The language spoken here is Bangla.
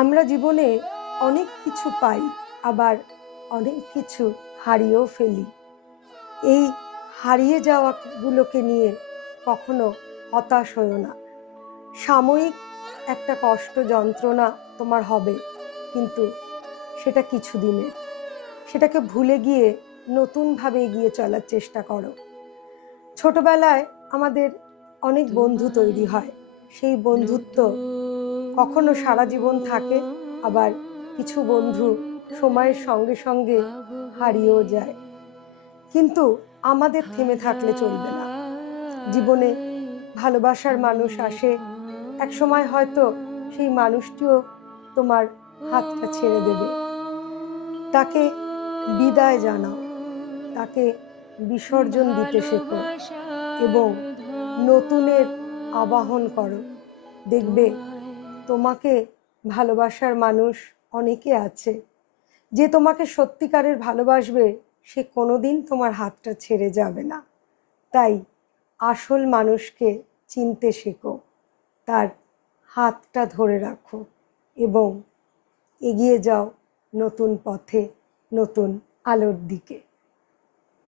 আমরা জীবনে অনেক কিছু পাই, আবার অনেক কিছু হারিয়েও ফেলি। এই হারিয়ে যাওয়াগুলোকে নিয়ে কখনো হতাশ হইও না। সাময়িক একটা কষ্ট যন্ত্রণা তোমার হবে, কিন্তু সেটা কিছুদিনের। সেটাকে ভুলে গিয়ে নতুনভাবে এগিয়ে চলার চেষ্টা করো। ছোটবেলায় আমাদের অনেক বন্ধু তৈরি হয়, সেই বন্ধুত্ব কখনো সারা জীবন থাকে, আবার কিছু বন্ধু সময়ের সঙ্গে সঙ্গে হারিয়েও যায়। কিন্তু আমাদের থেমে থাকলে চলবে না। জীবনে ভালোবাসার মানুষ আসে, এক সময় হয়তো সেই মানুষটিও তোমার হাতটা ছেড়ে দেবে। তাকে বিদায় জানাও, তাকে বিসর্জন দিতে শেখো এবং নতুনের আবাহন করো। দেখবে তোমাকে ভালোবাসার মানুষ অনেকে আছে, যে তোমাকে সত্যিকারের ভালোবাসবে, সে কোনোদিন তোমার হাতটা ছেড়ে যাবে না। তাই আসল মানুষকে চিনতে শেখো, তার হাতটা ধরে রাখো এবং এগিয়ে যাও নতুন পথে, নতুন আলোর দিকে।